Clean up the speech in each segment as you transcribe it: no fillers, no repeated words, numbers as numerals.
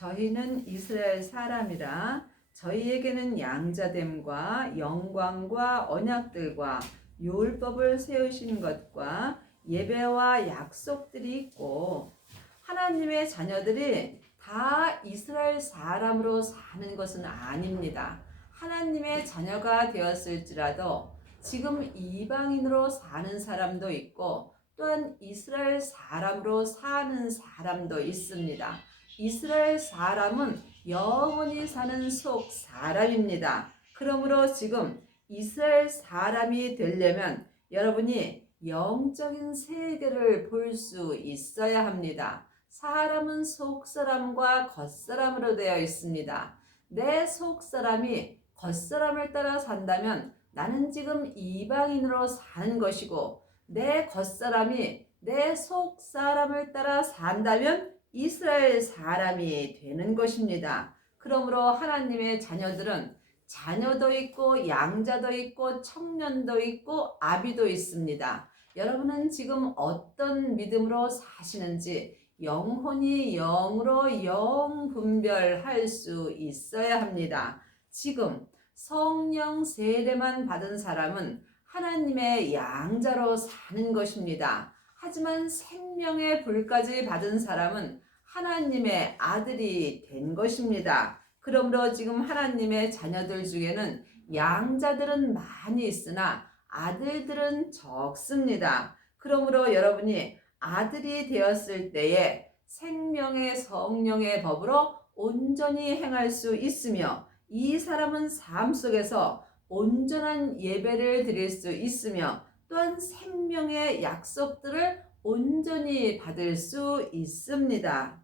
저희는 이스라엘 사람이라 저희에게는 양자됨과 영광과 언약들과 율법을 세우신 것과 예배와 약속들이 있고, 하나님의 자녀들이 다 이스라엘 사람으로 사는 것은 아닙니다. 하나님의 자녀가 되었을지라도 지금 이방인으로 사는 사람도 있고, 또한 이스라엘 사람으로 사는 사람도 있습니다. 이스라엘 사람은 영원히 사는 속 사람입니다. 그러므로 지금 이스라엘 사람이 되려면 여러분이 영적인 세계를 볼 수 있어야 합니다. 사람은 속사람과 겉사람으로 되어 있습니다. 내 속사람이 겉사람을 따라 산다면 나는 지금 이방인으로 사는 것이고, 내 겉사람이 내 속사람을 따라 산다면 이스라엘 사람이 되는 것입니다. 그러므로 하나님의 자녀들은 자녀도 있고 양자도 있고 청년도 있고 아비도 있습니다. 여러분은 지금 어떤 믿음으로 사시는지 영혼이 영으로 영 분별할 수 있어야 합니다. 지금 성령 세례만 받은 사람은 하나님의 양자로 사는 것입니다. 하지만 생명의 불까지 받은 사람은 하나님의 아들이 된 것입니다. 그러므로 지금 하나님의 자녀들 중에는 양자들은 많이 있으나 아들들은 적습니다. 그러므로 여러분이 아들이 되었을 때에 생명의 성령의 법으로 온전히 행할 수 있으며, 이 사람은 삶 속에서 온전한 예배를 드릴 수 있으며, 또한 생명의 약속들을 온전히 받을 수 있습니다.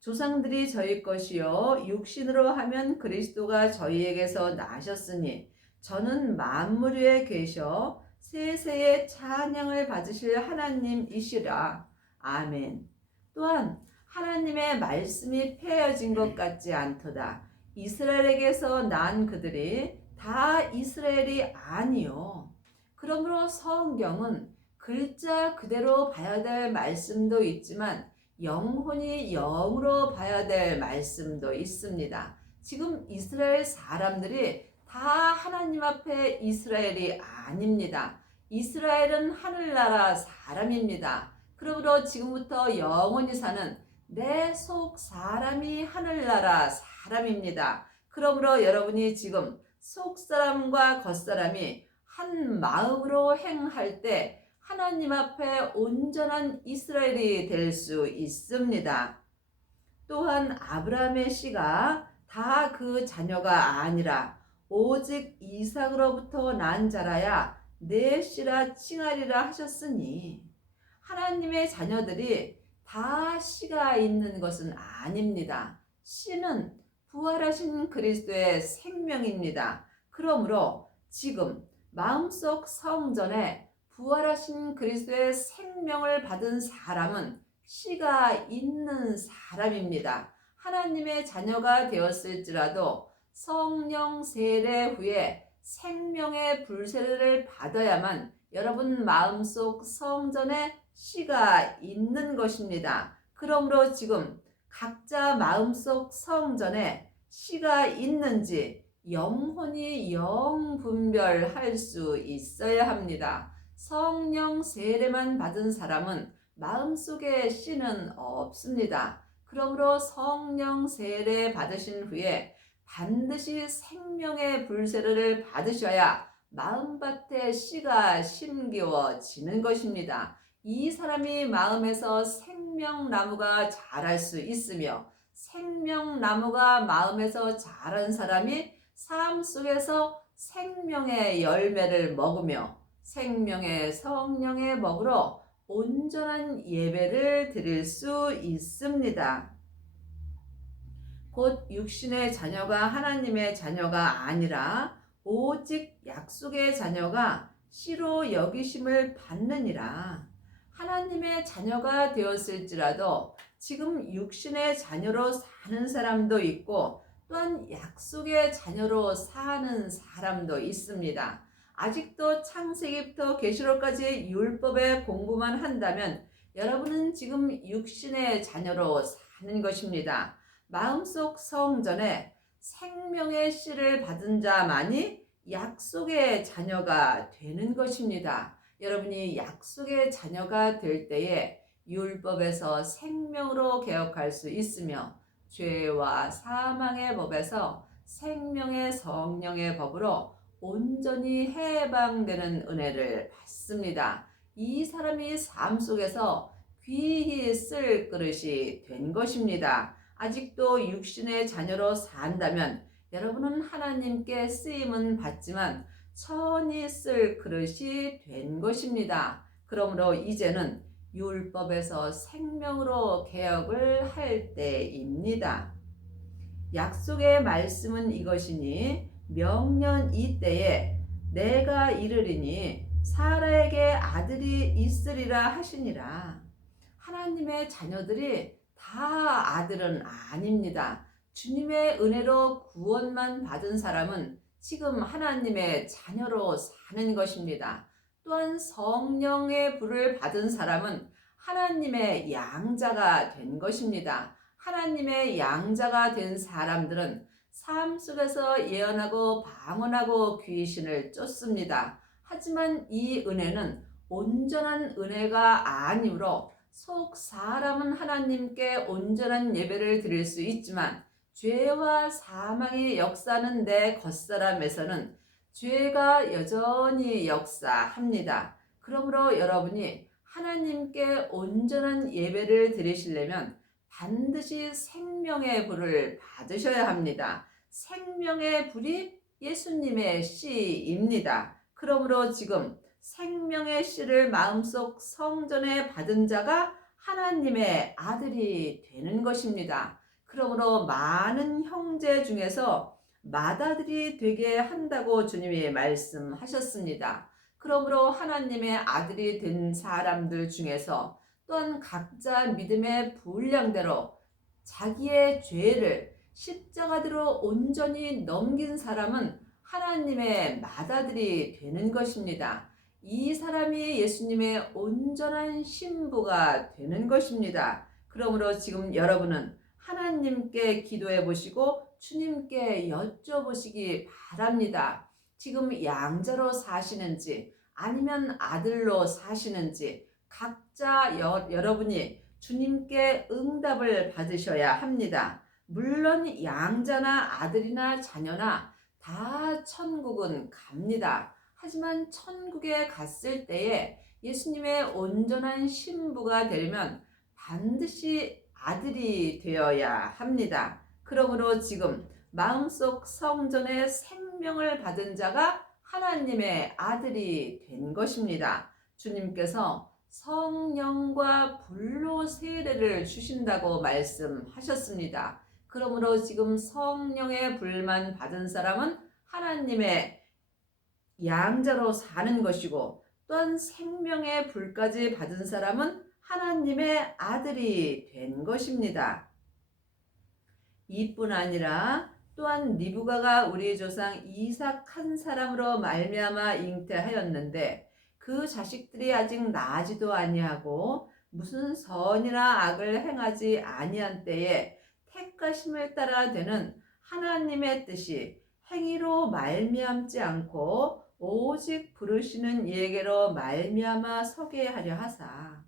조상들이 저희 것이요 육신으로 하면 그리스도가 저희에게서 나셨으니 저는 만물 위에 계셔 세세의 찬양을 받으실 하나님이시라. 아멘. 또한 하나님의 말씀이 폐허진 것 같지 않도다. 이스라엘에게서 난 그들이 다 이스라엘이 아니요. 그러므로 성경은 글자 그대로 봐야 될 말씀도 있지만 영혼이 영으로 봐야 될 말씀도 있습니다. 지금 이스라엘 사람들이 다 하나님 앞에 이스라엘이 아닙니다. 이스라엘은 하늘나라 사람입니다. 그러므로 지금부터 영원히 사는 내 속 사람이 하늘나라 사람입니다. 그러므로 여러분이 지금 속 사람과 겉 사람이 한 마음으로 행할 때 하나님 앞에 온전한 이스라엘이 될 수 있습니다. 또한 아브라함의 씨가 다 그 자녀가 아니라 오직 이삭으로부터 난 자라야 내 씨라 칭하리라 하셨으니, 하나님의 자녀들이 다 씨가 있는 것은 아닙니다. 씨는 부활하신 그리스도의 생명입니다. 그러므로 지금 마음속 성전에 부활하신 그리스도의 생명을 받은 사람은 씨가 있는 사람입니다. 하나님의 자녀가 되었을지라도 성령 세례 후에 생명의 불세례를 받아야만 여러분 마음속 성전에 씨가 있는 것입니다. 그러므로 지금 각자 마음속 성전에 씨가 있는지 영혼이 영 분별할 수 있어야 합니다. 성령 세례만 받은 사람은 마음속에 씨는 없습니다. 그러므로 성령 세례 받으신 후에 반드시 생명의 불세례를 받으셔야 마음밭에 씨가 심겨지는 것입니다. 이 사람이 마음에서 생명나무가 자랄 수 있으며, 생명나무가 마음에서 자란 사람이 삶 속에서 생명의 열매를 먹으며 생명의 성령의 먹으로 온전한 예배를 드릴 수 있습니다. 곧 육신의 자녀가 하나님의 자녀가 아니라 오직 약속의 자녀가 씨로 여기심을 받느니라. 하나님의 자녀가 되었을지라도 지금 육신의 자녀로 사는 사람도 있고, 또한 약속의 자녀로 사는 사람도 있습니다. 아직도 창세기부터 계시록까지 율법의 공부만 한다면 여러분은 지금 육신의 자녀로 사는 것입니다. 마음속 성전에 생명의 씨를 받은 자만이 약속의 자녀가 되는 것입니다. 여러분이 약속의 자녀가 될 때에 율법에서 생명으로 개혁할 수 있으며 죄와 사망의 법에서 생명의 성령의 법으로 온전히 해방되는 은혜를 받습니다. 이 사람이 삶 속에서 귀히 쓸 그릇이 된 것입니다. 아직도 육신의 자녀로 산다면 여러분은 하나님께 쓰임은 받지만 천히 쓸 그릇이 된 것입니다. 그러므로 이제는 율법에서 생명으로 개혁을 할 때입니다. 약속의 말씀은 이것이니 명년 이때에 내가 이르리니 사라에게 아들이 있으리라 하시니라. 하나님의 자녀들이 다 아들은 아닙니다. 주님의 은혜로 구원만 받은 사람은 지금 하나님의 자녀로 사는 것입니다. 또한 성령의 불을 받은 사람은 하나님의 양자가 된 것입니다. 하나님의 양자가 된 사람들은 삶 속에서 예언하고 방언하고 귀신을 쫓습니다. 하지만 이 은혜는 온전한 은혜가 아니므로 속 사람은 하나님께 온전한 예배를 드릴 수 있지만 죄와 사망이 역사하는 내 겉사람에서는 죄가 여전히 역사합니다. 그러므로 여러분이 하나님께 온전한 예배를 드리시려면 반드시 생명의 불을 받으셔야 합니다. 생명의 불이 예수님의 씨입니다. 그러므로 지금 생명의 씨를 마음속 성전에 받은 자가 하나님의 아들이 되는 것입니다. 그러므로 많은 형제 중에서 맏아들이 되게 한다고 주님이 말씀하셨습니다. 그러므로 하나님의 아들이 된 사람들 중에서 또한 각자 믿음의 분량대로 자기의 죄를 십자가대로 온전히 넘긴 사람은 하나님의 맏아들이 되는 것입니다. 이 사람이 예수님의 온전한 신부가 되는 것입니다. 그러므로 지금 여러분은 하나님께 기도해 보시고 주님께 여쭤보시기 바랍니다. 지금 양자로 사시는지 아니면 아들로 사시는지 각자 여러분이 주님께 응답을 받으셔야 합니다. 물론 양자나 아들이나 자녀나 다 천국은 갑니다. 하지만 천국에 갔을 때에 예수님의 온전한 신부가 되려면 반드시 아들이 되어야 합니다. 그러므로 지금 마음속 성전의 생명을 받은 자가 하나님의 아들이 된 것입니다. 주님께서 성령과 불로 세례를 주신다고 말씀하셨습니다. 그러므로 지금 성령의 불만 받은 사람은 하나님의 양자로 사는 것이고 또한 생명의 불까지 받은 사람은 하나님의 아들이 된 것입니다. 이뿐 아니라 또한 리브가가 우리 조상 이삭 한 사람으로 말미암아 잉태하였는데 그 자식들이 아직 나지도 아니하고 무슨 선이나 악을 행하지 아니한 때에 택하심을 따라 되는 하나님의 뜻이 행위로 말미암지 않고 오직 부르시는 이에게로 말미암아 서게 하려 하사.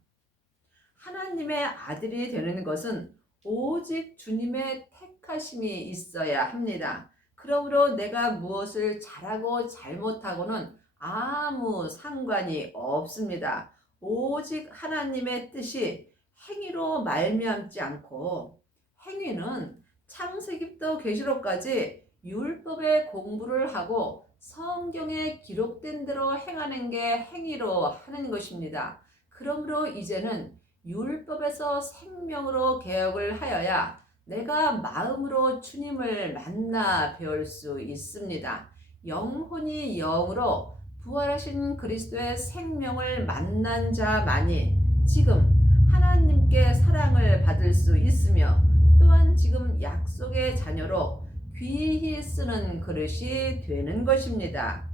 하나님의 아들이 되는 것은 오직 주님의 택하심이 있어야 합니다. 그러므로 내가 무엇을 잘하고 잘못하고는 아무 상관이 없습니다. 오직 하나님의 뜻이 행위로 말미암지 않고, 행위는 창세기부터 계시록까지 율법의 공부를 하고 성경에 기록된 대로 행하는 게 행위로 하는 것입니다. 그러므로 이제는 율법에서 생명으로 개혁을 하여야 내가 마음으로 주님을 만나 배울 수 있습니다. 영혼이 영으로 부활하신 그리스도의 생명을 만난 자만이 지금 하나님께 사랑을 받을 수 있으며 또한 지금 약속의 자녀로 귀히 쓰는 그릇이 되는 것입니다.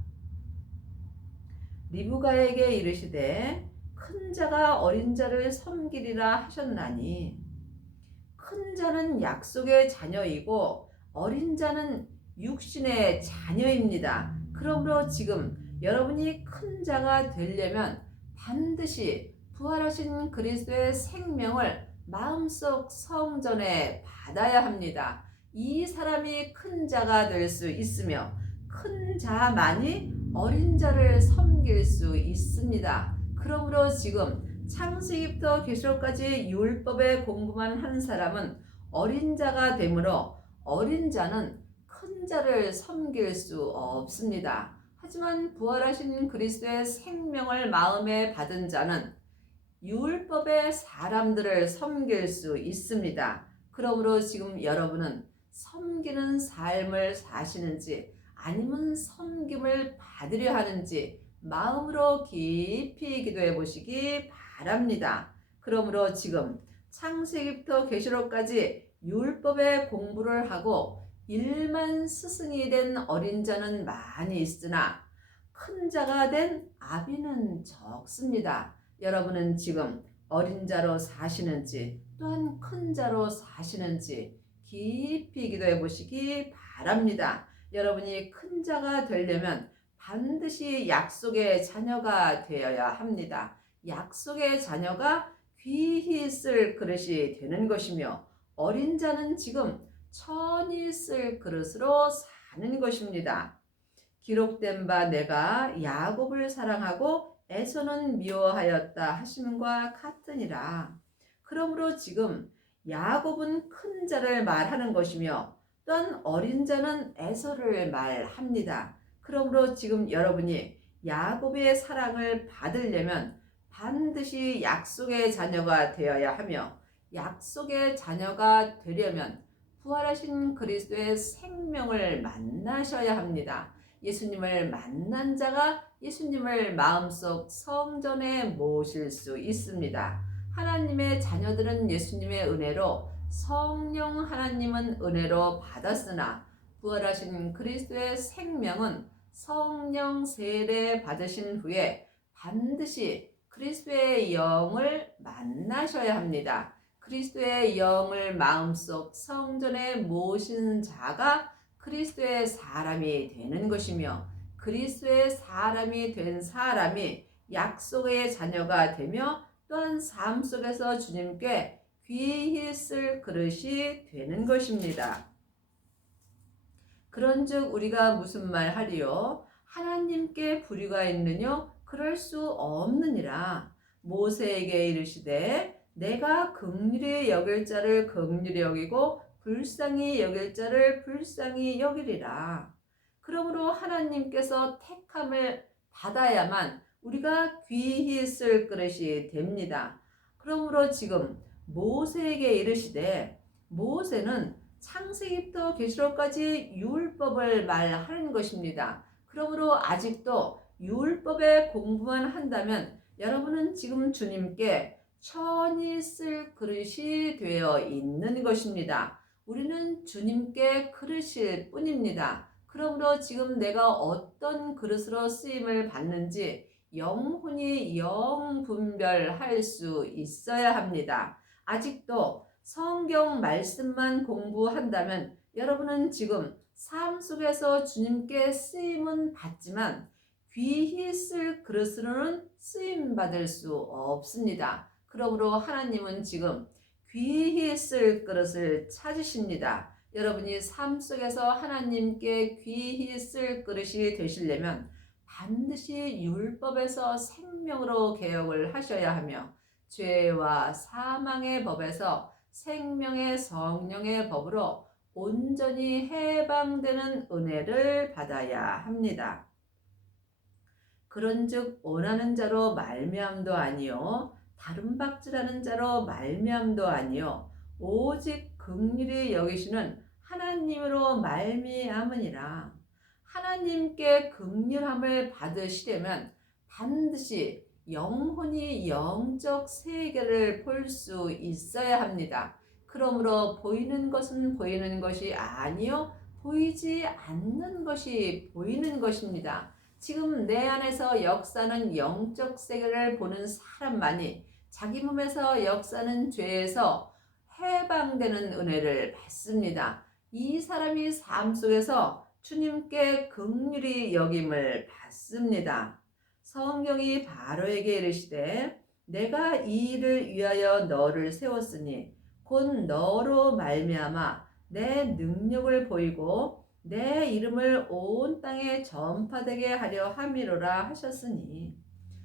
리브가에게 이르시되 큰 자가 어린 자를 섬기리라 하셨나니 큰 자는 약속의 자녀이고 어린 자는 육신의 자녀입니다. 그러므로 지금 여러분이 큰 자가 되려면 반드시 부활하신 그리스도의 생명을 마음속 성전에 받아야 합니다. 이 사람이 큰 자가 될 수 있으며 큰 자만이 어린 자를 섬길 수 있습니다. 그러므로 지금 창세기부터 계시록까지 율법의 공부만 한 사람은 어린 자가 되므로 어린 자는 큰 자를 섬길 수 없습니다. 하지만 부활하신 그리스도의 생명을 마음에 받은 자는 율법의 사람들을 섬길 수 있습니다. 그러므로 지금 여러분은 섬기는 삶을 사시는지 아니면 섬김을 받으려 하는지 마음으로 깊이 기도해 보시기 바랍니다. 그러므로 지금 창세기부터 계시록까지 율법의 공부를 하고 일만 스승이 된 어린 자는 많이 있으나 큰 자가 된 아비는 적습니다. 여러분은 지금 어린 자로 사시는지 또한 큰 자로 사시는지 깊이 기도해 보시기 바랍니다. 여러분이 큰 자가 되려면 반드시 약속의 자녀가 되어야 합니다. 약속의 자녀가 귀히 쓸 그릇이 되는 것이며 어린 자는 지금 천히 쓸 그릇으로 사는 것입니다. 기록된 바 내가 야곱을 사랑하고 에서는 미워하였다 하심과 같으니라. 그러므로 지금 야곱은 큰 자를 말하는 것이며 또한 어린 자는 에서를 말합니다. 그러므로 지금 여러분이 야곱의 사랑을 받으려면 반드시 약속의 자녀가 되어야 하며 약속의 자녀가 되려면 부활하신 그리스도의 생명을 만나셔야 합니다. 예수님을 만난 자가 예수님을 마음속 성전에 모실 수 있습니다. 하나님의 자녀들은 예수님의 은혜로 성령 하나님은 은혜로 받았으나 부활하신 그리스도의 생명은 성령 세례 받으신 후에 반드시 그리스도의 영을 만나셔야 합니다. 그리스도의 영을 마음속 성전에 모신 자가 그리스도의 사람이 되는 것이며 그리스도의 사람이 된 사람이 약속의 자녀가 되며 또한 삶 속에서 주님께 귀히 쓸 그릇이 되는 것입니다. 그런즉 우리가 무슨 말 하리요? 하나님께 불의가 있느뇨? 그럴 수 없느니라. 모세에게 이르시되 내가 긍휼히 여길 자를 긍휼히 여기고 불쌍히 여길 자를 불쌍히 여기리라. 그러므로 하나님께서 택함을 받아야만 우리가 귀히 쓸 그릇이 됩니다. 그러므로 지금 모세에게 이르시되 모세는 창세기부터 계시록까지 율법을 말하는 것입니다. 그러므로 아직도 율법의 공부만 한다면 여러분은 지금 주님께 천히 쓸 그릇이 되어 있는 것입니다. 우리는 주님께 그릇일 뿐입니다. 그러므로 지금 내가 어떤 그릇으로 쓰임을 받는지 영혼이 영분별할 수 있어야 합니다. 아직도 성경 말씀만 공부한다면 여러분은 지금 삶 속에서 주님께 쓰임은 받지만 귀히 쓸 그릇으로는 쓰임 받을 수 없습니다. 그러므로 하나님은 지금 귀히 쓸 그릇을 찾으십니다. 여러분이 삶 속에서 하나님께 귀히 쓸 그릇이 되시려면 반드시 율법에서 생명으로 개혁을 하셔야 하며 죄와 사망의 법에서 생명의 성령의 법으로 온전히 해방되는 은혜를 받아야 합니다. 그런즉 원하는 자로 말미암도 아니요 다른 박질하는 자로 말미암도 아니요 오직 긍휼히 여기시는 하나님으로 말미암으니라. 하나님께 긍휼함을 받으시려면 반드시 영혼이 영적 세계를 볼 수 있어야 합니다. 그러므로 보이는 것은 보이는 것이 아니요 보이지 않는 것이 보이는 것입니다. 지금 내 안에서 역사는 영적 세계를 보는 사람만이 자기 몸에서 역사는 죄에서 해방되는 은혜를 받습니다. 이 사람이 삶 속에서 주님께 긍휼히 여김을 받습니다. 성경이 바로에게 이르시되 내가 이 일을 위하여 너를 세웠으니 곧 너로 말미암아 내 능력을 보이고 내 이름을 온 땅에 전파되게 하려 함이로라 하셨으니,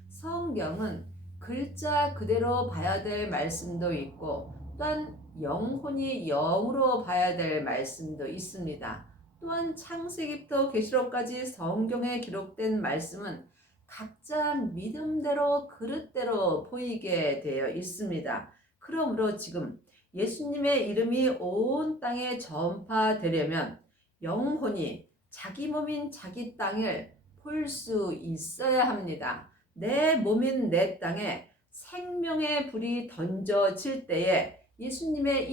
성경은 글자 그대로 봐야 될 말씀도 있고 또한 영혼이 영으로 봐야 될 말씀도 있습니다. 또한 창세기부터 계시록까지 성경에 기록된 말씀은 각자 믿음대로 그릇대로 보이게 되어 있습니다. 그러므로 지금 예수님의 이름이 온 땅에 전파되려면 영혼이 자기 몸인 자기 땅을 볼 수 있어야 합니다. 내 몸인 내 땅에 생명의 불이 던져질 때에 예수님의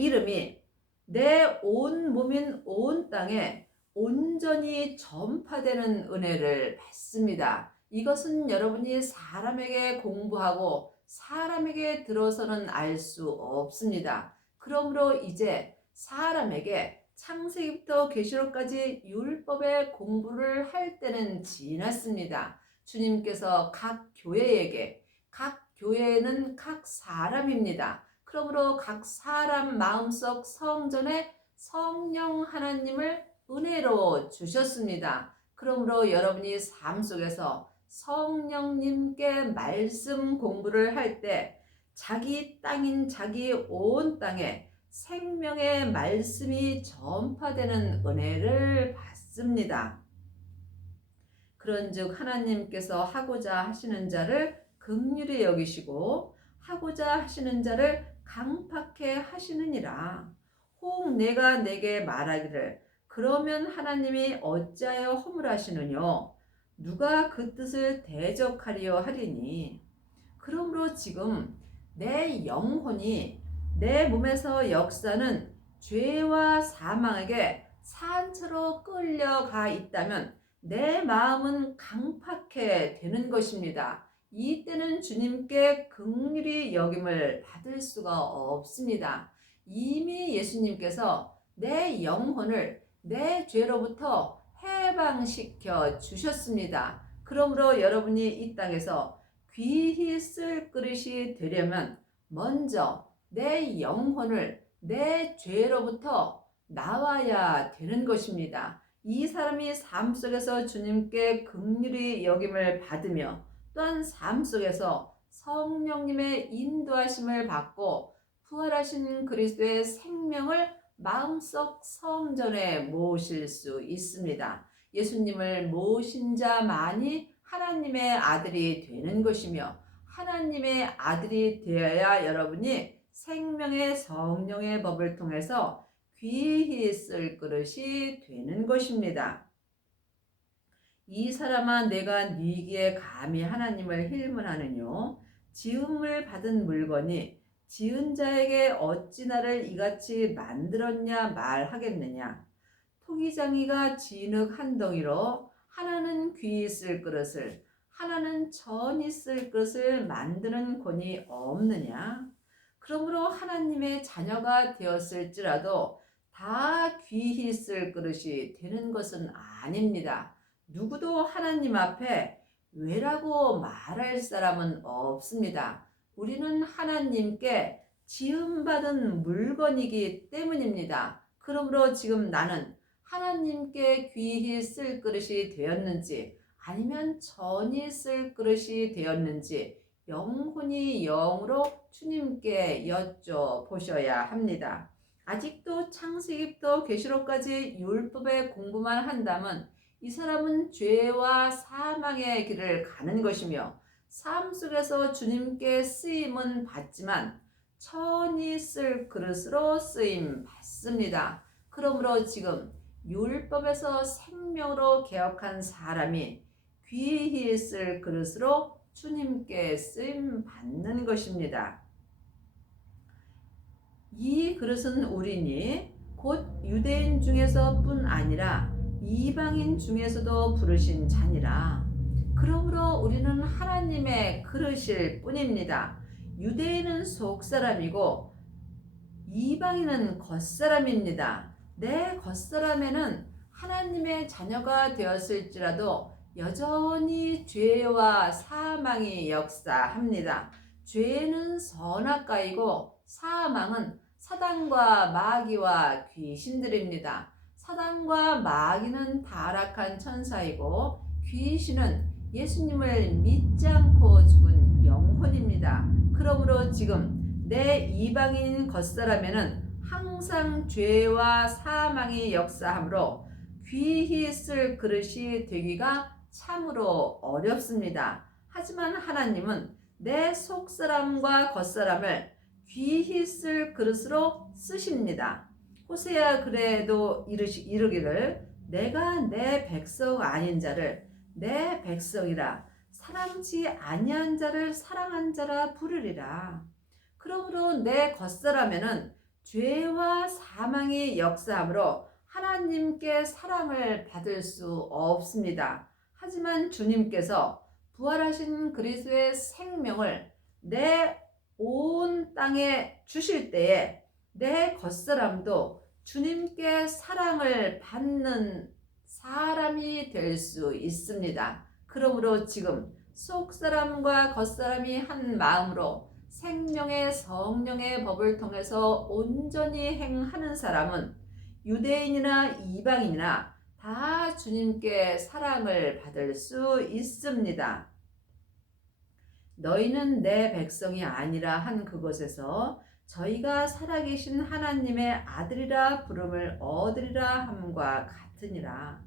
이름이 내 온 몸인 온 땅에 온전히 전파되는 은혜를 받습니다. 이것은 여러분이 사람에게 공부하고 사람에게 들어서는 알 수 없습니다. 그러므로 이제 사람에게 창세기부터 계시록까지 율법의 공부를 할 때는 지났습니다. 주님께서 각 교회는 각 사람입니다. 그러므로 각 사람 마음속 성전에 성령 하나님을 은혜로 주셨습니다. 그러므로 여러분이 삶 속에서 성령님께 말씀 공부를 할 때 자기 땅인 자기 온 땅에 생명의 말씀이 전파되는 은혜를 받습니다. 그런즉 하나님께서 하고자 하시는 자를 긍휼히 여기시고 하고자 하시는 자를 강팍해 하시느니라. 혹 내가 내게 말하기를 그러면 하나님이 어찌하여 허물하시느뇨? 누가 그 뜻을 대적하리요 하리니. 그러므로 지금 내 영혼이 내 몸에서 역사는 죄와 사망에게 산채로 끌려가 있다면 내 마음은 강팍해 되는 것입니다. 이때는 주님께 긍휼히 여김을 받을 수가 없습니다. 이미 예수님께서 내 영혼을 내 죄로부터 해방시켜 주셨습니다. 그러므로 여러분이 이 땅에서 귀히 쓸 그릇이 되려면 먼저 내 영혼을 내 죄로부터 나와야 되는 것입니다. 이 사람이 삶 속에서 주님께 긍휼히 여김을 받으며 또한 삶 속에서 성령님의 인도하심을 받고 부활하신 그리스도의 생명을 마음속 성전에 모실 수 있습니다. 예수님을 모신 자만이 하나님의 아들이 되는 것이며 하나님의 아들이 되어야 여러분이 생명의 성령의 법을 통해서 귀히 쓸 그릇이 되는 것입니다. 이 사람아 내가 네게 감히 하나님을 힐문하느뇨? 지음을 받은 물건이 지은 자에게 어찌 나를 이같이 만들었냐 말하겠느냐? 토기장이가 진흙 한 덩이로 하나는 귀히 쓸 그릇을 하나는 전이 쓸 그릇을 만드는 권이 없느냐? 그러므로 하나님의 자녀가 되었을지라도 다 귀히 쓸 그릇이 되는 것은 아닙니다. 누구도 하나님 앞에 왜라고 말할 사람은 없습니다. 우리는 하나님께 지음받은 물건이기 때문입니다. 그러므로 지금 나는 하나님께 귀히 쓸 그릇이 되었는지 아니면 전이 쓸 그릇이 되었는지 영혼이 영으로 주님께 여쭤보셔야 합니다. 아직도 창세기부터 계시록까지 율법의 공부만 한다면 이 사람은 죄와 사망의 길을 가는 것이며 삶 속에서 주님께 쓰임은 받지만 천이 쓸 그릇으로 쓰임 받습니다. 그러므로 지금 율법에서 생명으로 개혁한 사람이 귀히 쓸 그릇으로 주님께 쓰임 받는 것입니다. 이 그릇은 우리니 곧 유대인 중에서뿐 아니라 이방인 중에서도 부르신 자니라. 그러므로 우리는 하나님의 그릇일 뿐입니다. 유대인은 속사람이고 이방인은 겉사람입니다. 내 겉사람에는 하나님의 자녀가 되었을지라도 여전히 죄와 사망이 역사합니다. 죄는 선악과이고 사망은 사단과 마귀와 귀신들입니다. 사단과 마귀는 타락한 천사이고 귀신은 예수님을 믿지 않고 죽은 영혼입니다. 그러므로 지금 내 이방인 겉사람에는 항상 죄와 사망이 역사하므로 귀히 쓸 그릇이 되기가 참으로 어렵습니다. 하지만 하나님은 내 속사람과 겉사람을 귀히 쓸 그릇으로 쓰십니다. 호세아 글에도 이르기를 내가 내 백성 아닌 자를 내 백성이라 사랑치 아니한 자를 사랑한 자라 부르리라. 그러므로 내 겉사람에는 죄와 사망이 역사하므로 하나님께 사랑을 받을 수 없습니다. 하지만 주님께서 부활하신 그리스도의 생명을 내 온 땅에 주실 때에 내 겉사람도 주님께 사랑을 받는 사람이 될 수 있습니다. 그러므로 지금 속사람과 겉사람이 한 마음으로 생명의 성령의 법을 통해서 온전히 행하는 사람은 유대인이나 이방인이나 다 주님께 사랑을 받을 수 있습니다. 너희는 내 백성이 아니라 한 그것에서 저희가 살아계신 하나님의 아들이라 부름을 얻으리라 함과 같으니라.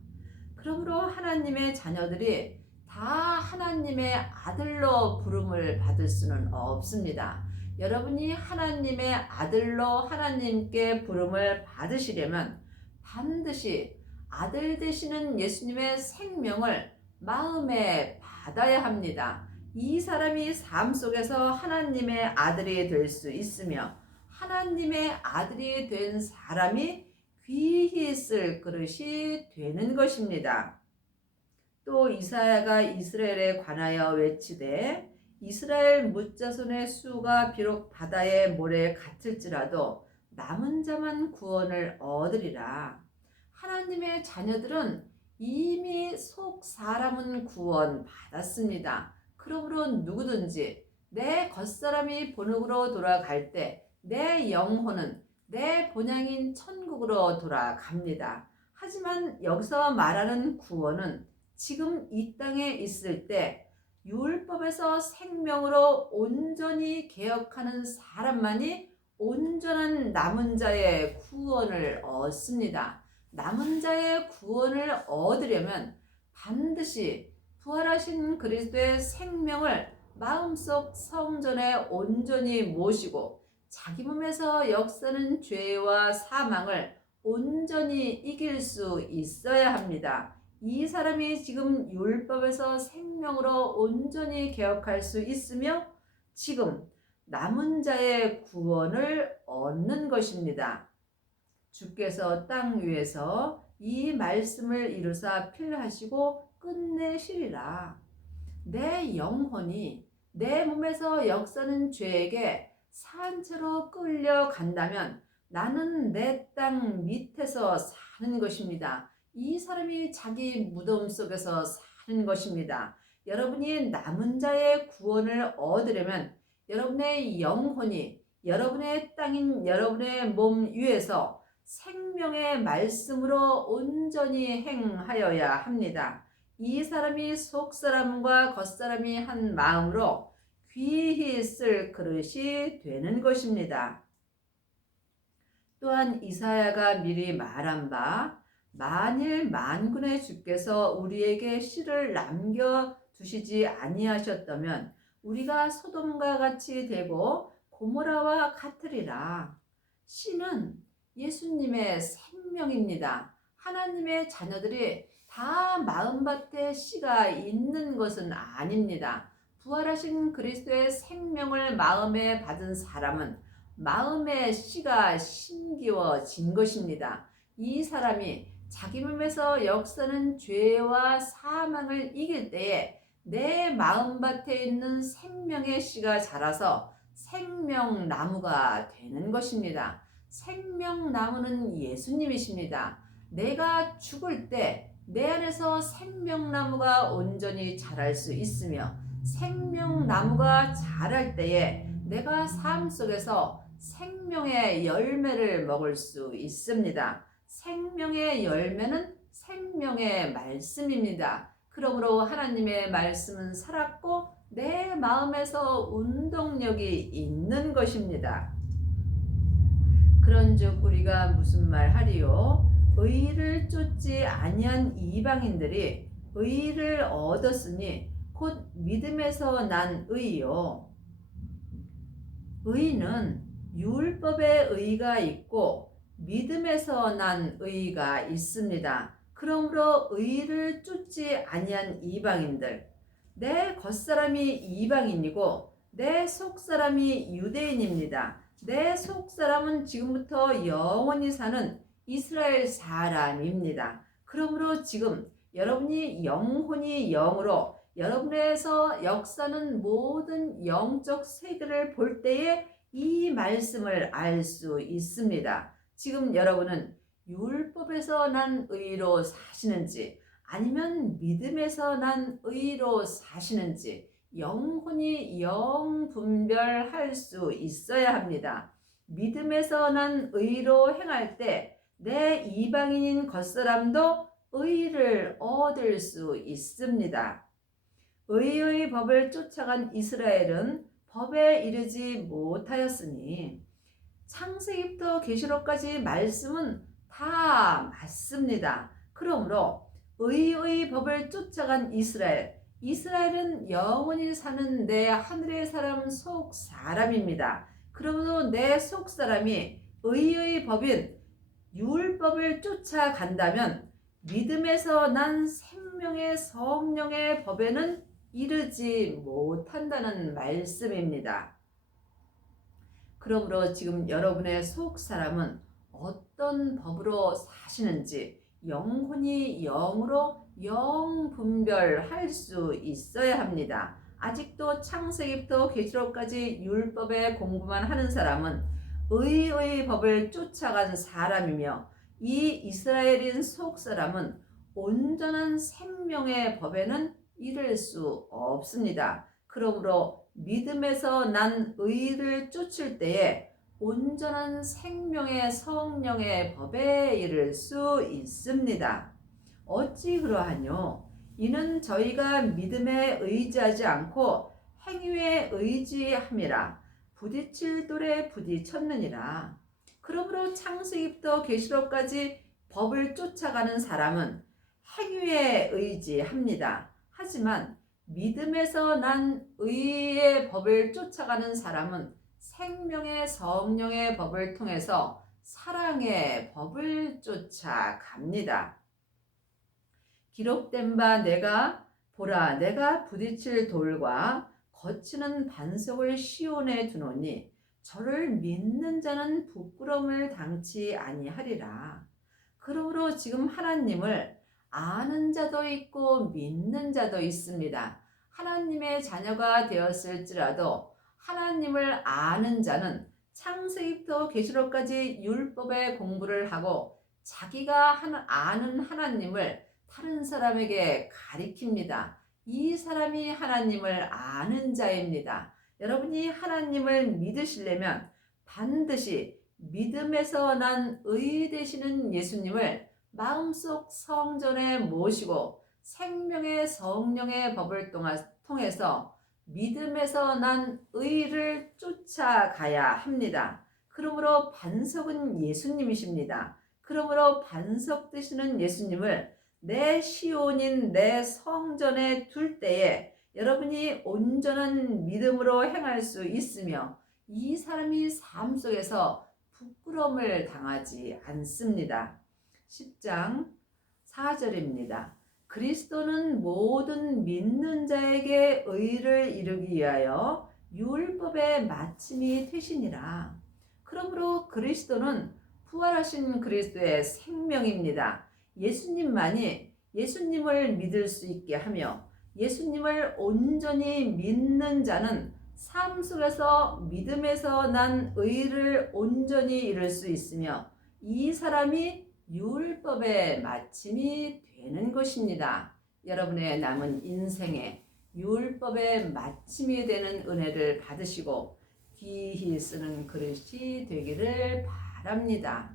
그러므로 하나님의 자녀들이 다 하나님의 아들로 부름을 받을 수는 없습니다. 여러분이 하나님의 아들로 하나님께 부름을 받으시려면 반드시 아들 되시는 예수님의 생명을 마음에 받아야 합니다. 이 사람이 삶 속에서 하나님의 아들이 될 수 있으며 하나님의 아들이 된 사람이 귀히 쓸 그릇이 되는 것입니다. 또 이사야가 이스라엘에 관하여 외치되 이스라엘 뭇자손의 수가 비록 바다의 모래 같을지라도 남은 자만 구원을 얻으리라. 하나님의 자녀들은 이미 속 사람은 구원 받았습니다. 그러므로 누구든지 내 겉사람이 본국으로 돌아갈 때 내 영혼은 내 본향인 천국으로 돌아갑니다. 하지만 여기서 말하는 구원은 지금 이 땅에 있을 때 율법에서 생명으로 온전히 개혁하는 사람만이 온전한 남은 자의 구원을 얻습니다. 남은 자의 구원을 얻으려면 반드시 부활하신 그리스도의 생명을 마음속 성전에 온전히 모시고 자기 몸에서 역사는 죄와 사망을 온전히 이길 수 있어야 합니다. 이 사람이 지금 율법에서 생명으로 온전히 개혁할 수 있으며 지금 남은 자의 구원을 얻는 것입니다. 주께서 땅 위에서 이 말씀을 이루사 필하시고 끝내시리라. 내 영혼이 내 몸에서 역사는 죄에게 산채로 끌려간다면 나는 내 땅 밑에서 사는 것입니다. 이 사람이 자기 무덤 속에서 사는 것입니다. 여러분이 남은 자의 구원을 얻으려면 여러분의 영혼이 여러분의 땅인 여러분의 몸 위에서 생명의 말씀으로 온전히 행하여야 합니다. 이 사람이 속사람과 겉사람이 한 마음으로 귀히 쓸 그릇이 되는 것입니다. 또한 이사야가 미리 말한 바 만일 만군의 주께서 우리에게 씨를 남겨두시지 아니하셨다면 우리가 소돔과 같이 되고 고모라와 같으리라. 씨는 예수님의 생명입니다. 하나님의 자녀들이 다 마음밭에 씨가 있는 것은 아닙니다. 부활하신 그리스도의 생명을 마음에 받은 사람은 마음의 씨가 심기워진 것입니다. 이 사람이 자기 몸에서 역사는 죄와 사망을 이길 때에 내 마음밭에 있는 생명의 씨가 자라서 생명나무가 되는 것입니다. 생명나무는 예수님이십니다. 내가 죽을 때 내 안에서 생명나무가 온전히 자랄 수 있으며 생명나무가 자랄 때에 내가 삶 속에서 생명의 열매를 먹을 수 있습니다. 생명의 열매는 생명의 말씀입니다. 그러므로 하나님의 말씀은 살았고 내 마음에서 운동력이 있는 것입니다. 그런즉 우리가 무슨 말하리요? 의를 쫓지 아니한 이방인들이 의를 얻었으니 곧 믿음에서 난 의요. 의는 율법의 의가 있고 믿음에서 난 의가 있습니다. 그러므로 의를 쫓지 아니한 이방인들, 내 겉사람이 이방인이고 내 속사람이 유대인입니다. 내 속사람은 지금부터 영원히 사는 이스라엘 사람입니다. 그러므로 지금 여러분이 영혼이 영으로 여러분에서 역사는 모든 영적 세계를 볼 때에 이 말씀을 알 수 있습니다. 지금 여러분은 율법에서 난 의로 사시는지 아니면 믿음에서 난 의로 사시는지 영혼이 영 분별할 수 있어야 합니다. 믿음에서 난 의로 행할 때 내 이방인인 겉사람도 의를 얻을 수 있습니다. 의의 법을 쫓아간 이스라엘은 법에 이르지 못하였으니 창세기부터 계시록까지 말씀은 다 맞습니다. 그러므로 의의 법을 쫓아간 이스라엘은 영원히 사는 내 하늘의 사람 속 사람입니다. 그러므로 내 속 사람이 의의 법인 율법을 쫓아간다면 믿음에서 난 생명의 성령의 법에는 이르지 못한다는 말씀입니다. 그러므로 지금 여러분의 속 사람은 어떤 법으로 사시는지 영혼이 영으로 영 분별할 수 있어야 합니다. 아직도 창세기부터 계시록까지 율법의 공부만 하는 사람은 의의 법을 쫓아간 사람이며 이 이스라엘인 속 사람은 온전한 생명의 법에는 이를 수 없습니다. 그러므로 믿음에서 난 의를 쫓을 때에 온전한 생명의 성령의 법에 이를 수 있습니다. 어찌 그러하뇨? 이는 저희가 믿음에 의지하지 않고 행위에 의지함이라. 부딪힐 돌에 부딪혔느니라. 그러므로 창세기부터 계시록까지 법을 쫓아가는 사람은 행위에 의지합니다. 하지만 믿음에서 난 의의 법을 쫓아가는 사람은 생명의 성령의 법을 통해서 사랑의 법을 쫓아갑니다. 기록된 바 내가 보라 내가 부딪힐 돌과 거치는 반석을 시온에 두노니 저를 믿는 자는 부끄러움을 당치 아니하리라. 그러므로 지금 하나님을 아는 자도 있고 믿는 자도 있습니다. 하나님의 자녀가 되었을지라도 하나님을 아는 자는 창세기부터 계시록까지 율법의 공부를 하고 자기가 아는 하나님을 다른 사람에게 가리킵니다. 이 사람이 하나님을 아는 자입니다. 여러분이 하나님을 믿으시려면 반드시 믿음에서 난 의 되시는 예수님을 마음속 성전에 모시고 생명의 성령의 법을 통해서 믿음에서 난 의를 쫓아가야 합니다. 그러므로 반석은 예수님이십니다. 그러므로 반석 되시는 예수님을 내 시온인 내 성전에 둘 때에 여러분이 온전한 믿음으로 행할 수 있으며 이 사람이 삶 속에서 부끄러움을 당하지 않습니다. 10장 4절입니다. 그리스도는 모든 믿는 자에게 의를 이루기 위하여 율법의 마침이 되시니라. 그러므로 그리스도는 부활하신 그리스도의 생명입니다. 예수님만이 예수님을 믿을 수 있게 하며 예수님을 온전히 믿는 자는 삶 속에서 믿음에서 난 의를 온전히 이룰 수 있으며 이 사람이 율법의 마침이 되는 것입니다. 여러분의 남은 인생에 율법의 마침이 되는 은혜를 받으시고 귀히 쓰는 그릇이 되기를 바랍니다.